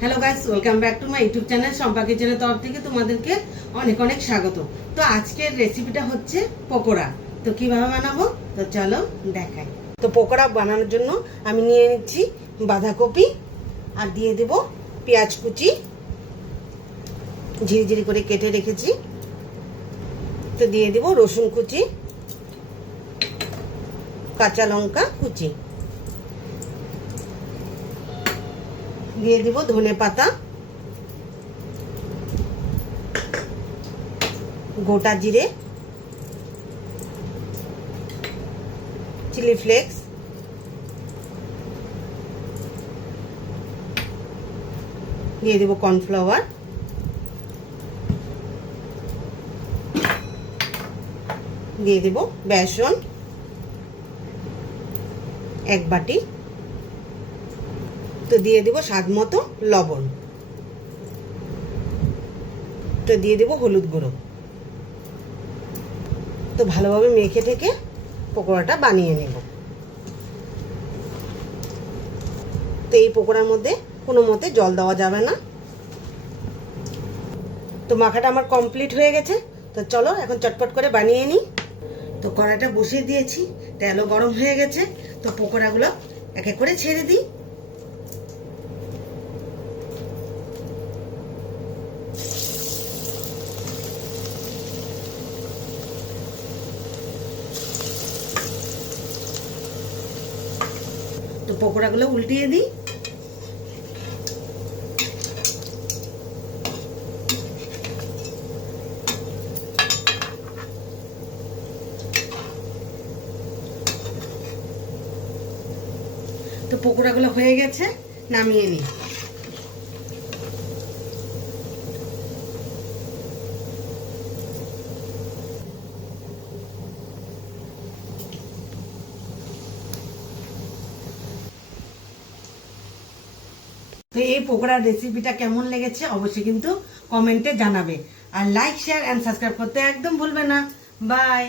Hello guys, welcome back to my YouTube channel Shampa কিচেনের তরফ থেকে তোমাদেরকে অনেক অনেক স্বাগত। তো আজকের রেসিপিটা হচ্ছে পকোড়া। তো কিভাবে বানাবো তো চলো দেখাই। তো পকোড়া বানানোর জন্য আমি নিয়ে নিচ্ছি বাঁধাকপি আর দিয়ে দেব পেঁয়াজ কুচি, ঝিরিঝিরি করে কেটে রেখেছি। তো দিয়ে দেব রসুন কুচি, কাঁচা লঙ্কা কুচি, দিয়ে দিব ধনে পাতা, গোটা জিরে, চিলি ফ্লেক্স, দিয়ে দেব কর্নফ্লাওয়ার, দিয়ে দেব বেসন 1 বাটি, তো দিয়ে দেব স্বাদ মতো লবণ, তো দিয়ে দেব হলুদ গুঁড়ো। তো ভালোভাবে মেখে ঠেকে পকোড়াটা বানিয়ে নেব। তো এই পকোড়ার মধ্যে কোনো মতে জল দেওয়া যাবে না। তো মাখাটা আমার কমপ্লিট হয়ে গেছে। তো চলো এখন চটপট করে বানিয়ে নিই। তো কড়াইটা বসিয়ে দিয়েছি, তেলও গরম হয়ে গেছে। তো পকোড়াগুলো এক এক করে ছেড়ে দিই। তো পকোড়াগুলো উল্টিয়ে দিই। তো পকোড়াগুলো হয়ে গেছে, নামিয়ে নিই। তো এই পকোড়ার রেসিপিটা কেমন লেগেছে অবশ্যই কিন্তু কমেন্টে জানাবে। আর লাইক, শেয়ার এন্ড সাবস্ক্রাইব করতে একদম ভুলবে না। বাই।